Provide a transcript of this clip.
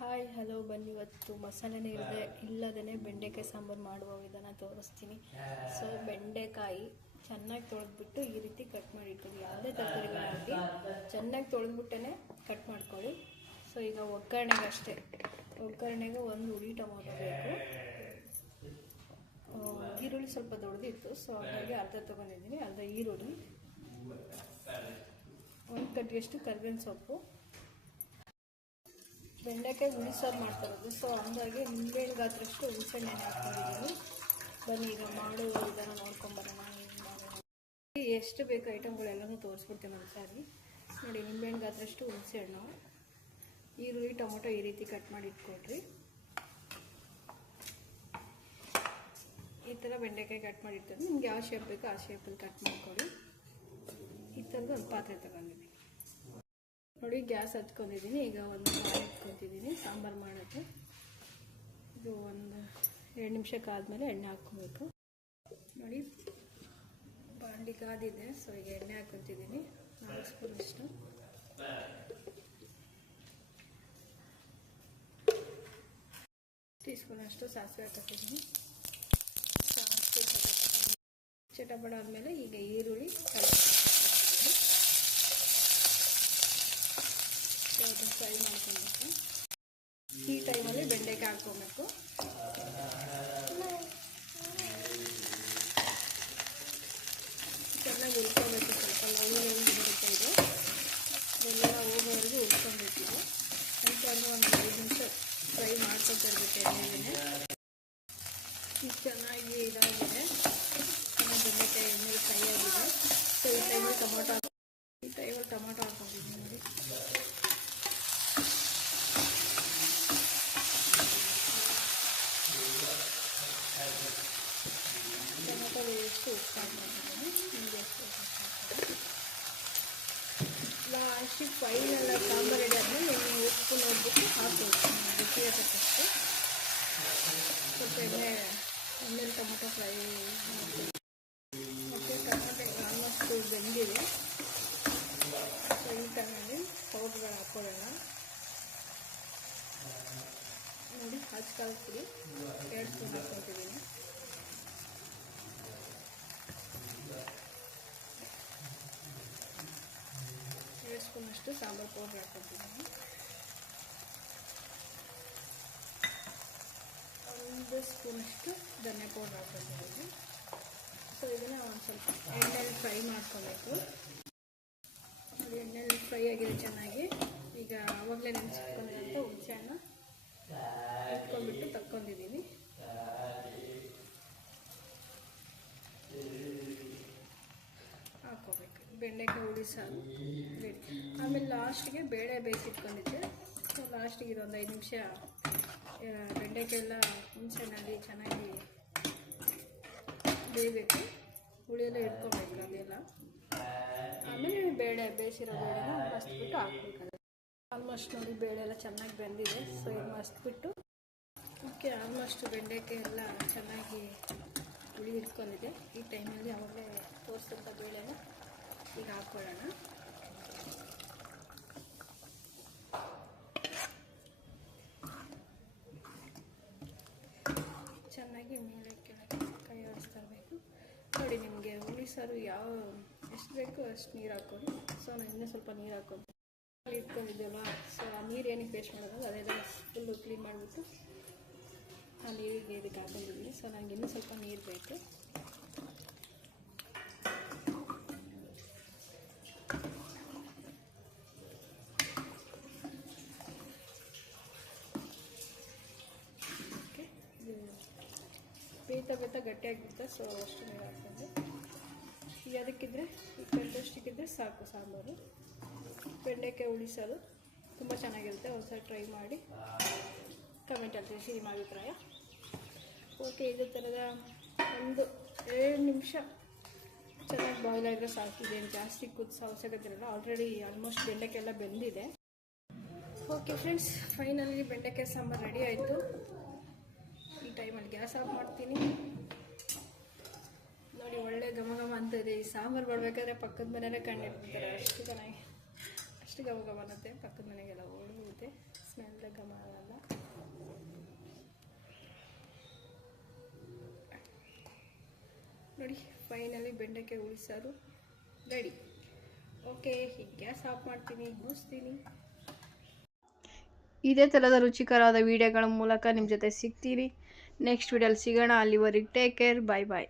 Hi hello ಬನ್ನಿ. ಇವತ್ತು ಮಸಾಲೆನೇ ಇಲ್ಲದೆ ಇಲ್ಲದೇ ಬೆಂಡೆಕಾಯಿ ಸಾಂಬಾರು ಮಾಡುವ ವಿಧಾನ ತೋರಿಸ್ತೀನಿ. ಸೊ ಬೆಂಡೆಕಾಯಿ ಚೆನ್ನಾಗಿ ತೊಳೆದ್ಬಿಟ್ಟು ಈ ರೀತಿ ಕಟ್ ಮಾಡಿರ್ತೀನಿ ಯಾವುದೇ ತರಕಾರಿಗಳಾಗಲಿ ಚೆನ್ನಾಗಿ ತೊಳೆದ್ಬಿಟ್ಟೇ ಕಟ್ ಮಾಡ್ಕೊಳ್ಳಿ. ಸೊ ಈಗ ಒಗ್ಗರಣೆಗೆ ಅಷ್ಟೇ. ಒಗ್ಗರಣೆಗೆ ಒಂದು ಹುಳಿ ಟೊಮೊಟೊ ಬೇಕು. ಈರುಳ್ಳಿ ಸ್ವಲ್ಪ ದೊಡ್ಡದಿತ್ತು. ಸೊ ಹಾಗಾಗಿ ಅರ್ಧ ತೊಗೊಂಡಿದ್ದೀನಿ. ಅರ್ಧ ಈರುಳ್ಳಿ. ಒಂದು ಕಟ್ಟಿಗೆಷ್ಟು ಕರ್ಬೇವಿನ ಸೊಪ್ಪು. ಬೆಂಡೆಕಾಯಿ ಹುಳಿ ಸಾರು ಮಾಡ್ತಾರದು ಸೊ ಹಂಗಾಗಿ ನಿಂಬೆಹಣ್ಣು ಗಾತ್ರಷ್ಟು ಹುಣಸೆಣ್ಣೆ ಹಾಕ್ಕೊಂಡಿದ್ದೀನಿ ಬನ್ನಿ, ಈಗ ಮಾಡೋ ವಿಧಾನ ನೋಡ್ಕೊಂಬರೋಣ. ಎಷ್ಟು ಬೇಕು ಐಟಮ್ಗಳೆಲ್ಲನೂ ತೋರಿಸ್ಬಿಡ್ತೀನಿ ಒಂದ್ಸಾರಿ. ನೋಡಿ ನಿಂಬೆಹಣ್ಣು ಗಾತ್ರಷ್ಟು ಹುಣಸೆಹಣ್ಣು ಈರುಳ್ಳಿ, ಟೊಮೊಟೊ ಈ ರೀತಿ ಕಟ್ ಮಾಡಿ ಇಟ್ಕೊಡ್ರಿ ಈ ಥರ ಬೆಂಡೆಕಾಯಿ ಕಟ್ ಮಾಡಿರ್ತೀನಿ ನಿಮ್ಗೆ ಯಾವ ಶೇಪ್ ಬೇಕೋ ಆ ಶೇಪಲ್ಲಿ ಕಟ್ ಮಾಡ್ಕೊಳ್ಳಿ. ಈ ಥರದ್ದು ಒಂದು ಪಾತ್ರೆ ತಗೊಂಡಿದ್ದೀನಿ. ನೋಡಿ, ಗ್ಯಾಸ್ ಹಚ್ಕೊಂಡಿದ್ದೀನಿ ಈಗ ಒಂದು ಮಾಡಿ ಇಟ್ಕೊತಿದ್ದೀನಿ ಸಾಂಬಾರು ಮಾಡೋಕ್ಕೆ ಇದು ಒಂದು ಎರಡು ನಿಮಿಷಕ್ಕೆ ಆದಮೇಲೆ ಎಣ್ಣೆ ಹಾಕ್ಕೋಬೇಕು. ನೋಡಿ, ಬಾಂಡಿ ಕಾದಿದೆ ಸೊ ಈಗ ಎಣ್ಣೆ ಹಾಕ್ಕೊತಿದ್ದೀನಿ. ನಾಲ್ಕು ಸ್ಪೂನ್ ಅಷ್ಟು. ಟೀ ಸ್ಪೂನ್ ಅಷ್ಟು ಸಾಸಿವೆ ಹಾಕೋತಿದ್ದೀನಿ ಚಟಪಟ ಆದಮೇಲೆ ಈಗ ಈರುಳ್ಳಿ ಫ್ರೈ ಮಾಡ್ಕೊಬೇಕು. ಈ ಟೈಮಲ್ಲಿ ಬೆಂಡೆಕಾಯಿ ಹಾಕ್ಕೊಬೇಕು ಚೆನ್ನಾಗಿ ಉಳ್ಕೊಬೇಕು ಸ್ವಲ್ಪ ಲವ್ ಲವ್ ಬರುತ್ತೆ ಇದು ಇದೆಲ್ಲ ಹೋಗೋವರೆಗೂ ಉಳ್ಕೊಬೇಕಿದೆ ಅಂತ ಅಂದ್ರೆ ಒಂದು ಐದು ನಿಮಿಷ ಫ್ರೈ ಮಾಡ್ಕೊತಾ ಇರ್ಬೇಕು ಎಣ್ಣೆಗೆ ಇದು ಚೆನ್ನಾಗಿ ಇದಾಗಿದೆ ಚೆನ್ನಾಗಿ ಬೆಂಡೆಕಾಯಿ ಎಣ್ಣೆಲಿ ಫ್ರೈ ಆಗಿದೆ ಸೊ ಈ ಟೈಮಲ್ಲಿ ಟೊಮೊಟೊ ಹಾಕಿ ಈ ಟೈಮಲ್ಲಿ ಟೊಮೊಟೊ ಹಾಕೊಂಡಿದ್ದೀನಿ ನೋಡಿ ಟೊಮೊಟೊ ಎಷ್ಟು ಉಪ್ಪು ಹಾಕೊಂಡಿದ್ದೀನಿ ನಿಮಗೆ ಎಷ್ಟು ಲಾಸ್ಟಿಗೆ ಫೈನಲ್ಲ ಸಾಂಬಾರು ರೆಡಿ ಆದಮೇಲೆ ನೀವು ಉಪ್ಪು ನೋಡ್ಬಿಟ್ಟು ಹಾಕ್ಬೇಕು ರುಚಿಗೆ ತಕ್ಕಷ್ಟು ಸ್ವಲ್ಪ ಎಣ್ಣೆ ಎಣ್ಣೆಲಿ ಟೊಮೊಟೊ ಫ್ರೈ ಮಾಡ್ತೀನಿ ಮತ್ತು ಟೊಮೊಟೊ ಆಲ್ಮೋಸ್ಟ್ ಬೆಂದಿದೆ ಸೊ ಈ ಟೈಮಲ್ಲಿ ಪೌಡ್ರ್ಗಳು ಹಾಕ್ಕೊಳ್ಳೋಣ ನೋಡಿ ಹಚ್ಕಾಲ್ ಪುಡಿ ಎರಡು ಸ್ಪೂನ್ ಹಾಕ್ಕೊತಿದ್ದೀನಿ ಎರಡು ಸ್ಪೂನಷ್ಟು ಸಾಂಬಾರು ಪೌಡ್ರ್ ಹಾಕ್ಕೊತಿದ್ದೀನಿ ಒಂದು ಸ್ಪೂನಷ್ಟು ಧನ್ಯ ಪೌಡ್ರ್ ಹಾಕ್ಕೊಂಡಿದ್ದೀನಿ ಸೊ ಇದನ್ನು ಒಂದು ಸ್ವಲ್ಪ ಎಣ್ಣೆಯಲ್ಲಿ ಫ್ರೈ ಮಾಡ್ಕೋಬೇಕು. ಎಣ್ಣೆಲಿ ಫ್ರೈ ಆಗಿದೆ ಚೆನ್ನಾಗಿ ಈಗ ಆವಾಗಲೇ ನೆನೆಸಿಟ್ಕೊಂಡಿರೋಂಥ ಹುಣಸೆಹಣ್ಣ. ಇಟ್ಕೊಂಡ್ಬಿಟ್ಟು ತಕ್ಕೊಂಡಿದ್ದೀನಿ ಹಾಕೋಬೇಕು ಬೆಂಡೆಕಾಯಿ ಹುಳಿ ಸಾರು. ಆಮೇಲೆ ಲಾಸ್ಟಿಗೆ ಬೇಳೆ ಬೇಯಿಸಿಟ್ಕೊಂಡಿದ್ದೆ ಸೊ ಲಾಸ್ಟಿಗೆ ಇದೊಂದು ಐದು ನಿಮಿಷ ಬೆಂಡೆಕಾಯಿ ಎಲ್ಲ ಹುಣಸೆಹಣ್ಣಲ್ಲಿ ಚೆನ್ನಾಗಿ ಬೇಯಬೇಕು. ಹುಳಿಯೆಲ್ಲ ಇಟ್ಕೊಬೇಕು ಅದೆಲ್ಲ. ಆಮೇಲೆ ಬೇಳೆ, ಬೇಯಿಸಿರೋ ಬೇಳೆನ ಮಸ್ತ್ಬಿಟ್ಟು ಹಾಕ್ಬೇಕು ಆಲ್ಮೋಸ್ಟ್ ನೋಡಿ ಬೇಳೆ ಎಲ್ಲ ಚೆನ್ನಾಗಿ ಬೆಂದಿದೆ ಸೊ ಇದು ಮಸ್ತ್ಬಿಟ್ಟು ಓಕೆ ಆಲ್ಮೋಸ್ಟ್ ಬೆಂಡೆಕಾಯಿ ಎಲ್ಲ ಚೆನ್ನಾಗಿ ಹುಳಿ ಇಟ್ಕೊಂಡಿದೆ ಈ ಟೈಮಲ್ಲಿ ಅವಾಗಲೇ ತೋರಿಸಿದಂಥ ಬೇಳೆನ ಈಗ ಹಾಕ್ಕೊಳ್ಳೋಣ ನೋಡಿ, ನಿಮಗೆ ಹುಳಿ ಸಾರು ಯಾವ, ಎಷ್ಟು ಬೇಕೋ ಅಷ್ಟು ನೀರು ಹಾಕೊಂಡು ಸೊ ನಾನು ಇನ್ನೂ ಸ್ವಲ್ಪ ನೀರು ಹಾಕ್ಕೊಂಡು ಇಟ್ಕೊಂಡಿದ್ದೆಲ್ಲ ಸೊ ಆ ನೀರು ಏನಕ್ಕೆ ವೇಸ್ಟ್ ಮಾಡೋದು? ಅದೆಲ್ಲ ಫುಲ್ಲು ಕ್ಲೀನ್ ಮಾಡಿಬಿಟ್ಟು ಆ ನೀರಿಗೆ ಇದಕ್ಕೆ ಹಾಕೊಂಡಿದ್ದೀನಿ. ಸೊ ನನಗೆ ಇನ್ನೂ ಸ್ವಲ್ಪ ನೀರು ಬೇಕು ಓಕೆ ಇದು ಬೇಯ್ತಾ ಬೇಯ್ತಾ ಗಟ್ಟಿಯಾಗಿರುತ್ತೆ ಸೊ ಅಷ್ಟು ನೀರು ಹಾಕ್ಕೊಂಡು ಈಗ ಅದಕ್ಕಿದ್ರೆ, ಈ ಕಂಡಷ್ಟಿಕ್ಕಿದ್ರೆ ಸಾಕು ಸಾಂಬಾರು. ಬೆಂಡೆಕಾಯಿ ಉಳಿಸಲು ತುಂಬ ಚೆನ್ನಾಗಿರುತ್ತೆ, ಒಂದ್ಸಲ ಟ್ರೈ ಮಾಡಿ ಕಮೆಂಟಲ್ಲಿ ತಿಳಿಸಿ ನಿಮ್ಮ ಅಭಿಪ್ರಾಯ. ಓಕೆ ಇದೇ ಥರದ ಒಂದು ಎರಡು ನಿಮಿಷ ಚೆನ್ನಾಗಿ ಬಾಯ್ಲ್ ಆಗಿದ್ರೆ ಸಾಕಿದೆ ಜಾಸ್ತಿ ಕುದಿಸೋ ಅವಶ್ಯಕತೆ ಇರಲ್ಲ ಆಲ್ರೆಡಿ ಆಲ್ಮೋಸ್ಟ್ ಬೆಂಡೆಕಾಯಿ ಎಲ್ಲ ಬೆಂದಿದೆ. ಓಕೆ ಫ್ರೆಂಡ್ಸ್ ಫೈನಲಿ ಬೆಂಡೆಕಾಯಿ ಸಾಂಬಾರು ರೆಡಿ ಆಯಿತು. ಟೈಮಲ್ಲಿ ಗ್ಯಾಸ್ ಆಫ್ ಮಾಡ್ತೀನಿ. ನೋಡಿ ಒಳ್ಳೆ ಘಮ ಘಮ ಅಂತದೆ ಈ ಸಾಂಬಾರು ಮಾಡಬೇಕಾದ್ರೆ ಪಕ್ಕದ ಮನೆಯಲ್ಲೇ ಕಂಡಿರ್ತಾರೆ ಅಷ್ಟು ಚೆನ್ನಾಗಿ, ಅಷ್ಟು ಘಮ ಘಮ ಅನ್ನತ್ತೆ. ಪಕ್ಕದ ಮನೆಗೆಲ್ಲ ಹೋಗುತ್ತೆ ಸ್ಮೆಲ್ ಘಮ ಆಗಲ್ಲ. ನೋಡಿ ಫೈನಲಿ ಬೆಂಡಕ್ಕೆ ಉಳಿಸಾರು ರೆಡಿ ಓಕೆ ಗ್ಯಾಸ್ ಆಫ್ ಮಾಡ್ತೀನಿ, ಮುಗಿಸ್ತೀನಿ. ಇದೇ ಥರದ ರುಚಿಕರವಾದ ವಿಡಿಯೋಗಳ ಮೂಲಕ ನಿಮ್ಮ ಜೊತೆ ಸಿಗ್ತೀರಿ ನೆಕ್ಸ್ಟ್ ವಿಡಿಯೋಲಿ ಸಿಗೋಣ ಅಲ್ಲಿವರೆಗೆ ಟೇಕ್ ಕೇರ್ ಬಾಯ್ ಬಾಯ್